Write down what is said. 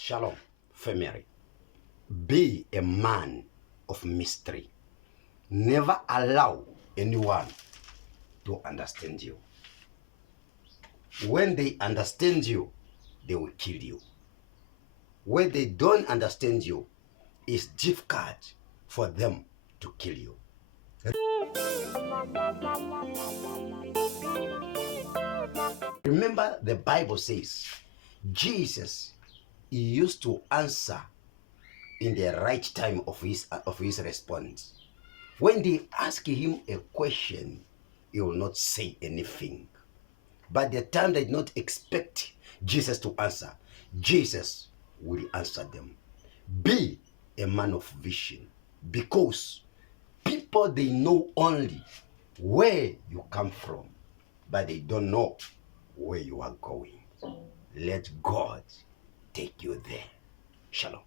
Shalom, family. Be a man of mystery. Never allow anyone to understand you. When they understand you, they will kill you. When they don't understand you, it's difficult for them to kill you. Remember, the Bible says Jesus, he used to answer in the right time of his response. When they ask him a question, he will not say anything. But the time they did not expect Jesus to answer, Jesus will answer them. Be a man of vision, because people, they know only where you come from, but they don't know where you are going. Let God take you there. Shalom.